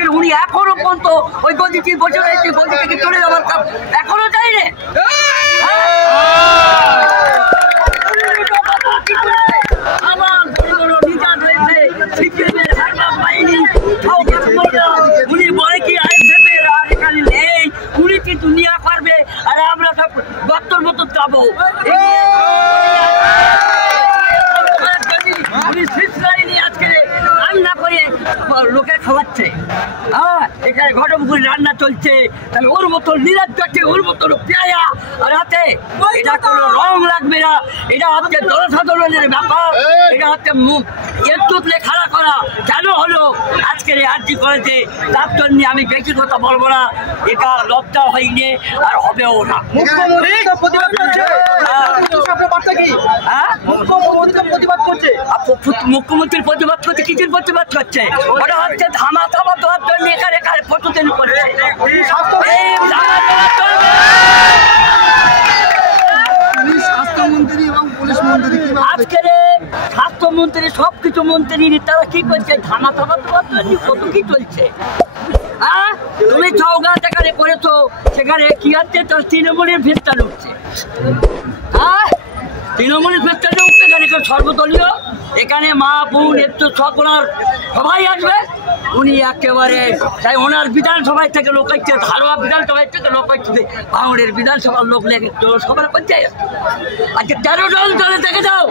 আজকে উনি এখনো পর্যন্ত ওই গদিটি বসে রয়েছে, গদি থেকে চলে যাওয়ার এখনো যায়নি। আমার বড় নিজান হয়েছে সিকিমের হারবাম বাহিনী, উনি বলে কি আইএসএফের আর এখানে নেই, উনি কি দুনিয়া করবে আর আমরা সব বক্তর মতো যাবো। উনি সিসরাই নিয়ে আজকে রান্না করে লোকে খাওয়াচ্ছে। এখানে ঘটমপুরি রান্না চলছে, তাহলে ওর মতো নীলাজ্জকে ওর মতো পেয়া আর হাতে এটা কোনো রং লাগবে না। এটা হচ্ছে জনসাধারণের ব্যাপার, এটা হচ্ছে তুলে খাড়া করা। কেন হলো আজকের আর্জি করেছে তার জন্য আমি বেশি কথা বলবো না, এটা লজ্জা হয়নি আর হবেও না। মুখ্যমন্ত্রীর প্রতিবাদ করছে, কিছুর প্রতিবাদ করছে, ওটা হচ্ছে ধামা থামা দেওয়ার জন্য এখানে প্রতিদিন করেছে। আজকের স্বাস্থ্যমন্ত্রী সবকিছু মন্ত্রী তারা কি করছে, ধামা থামা দেওয়ার জন্য কত কি চলছে। তুমি চৌগাঁ যেখানে করেছো সেখানে কি হচ্ছে, তোর তৃণমূলের ভেস্তা ঢুকছে। তৃণমূলের ভেস্তা ঢুকছে এখানে সর্বদলীয়, এখানে মা বোন একটু সকলার সবাই আসবে। উনি একেবারে তাই ওনার বিধানসভায় থেকে লোক আসছে, ধারোয়া বিধানসভায় থেকে লোক আসছে, ভাঙড়ের বিধানসভার লোক লেগে সবার করছে। আজকে 13 জন চলে দেখে যাও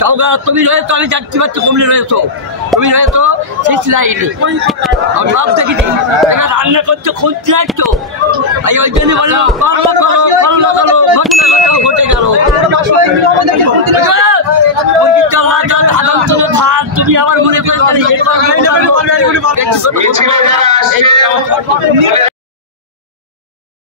চৌগাঁ, তুমি রয়েছো, আমি যাচ্ছি পাচ্ছি, তুমি রয়েছো, তুমি রয়েছো সিসলাইনি সব দেখেছি এখানে রান্না করছো, খুঁজতে আসছো। ওই জন্য বললো কর্ম করো, ফল করো, ঘটনা ঘটাও, ঘটে গেল। তুমি আমার মনে করে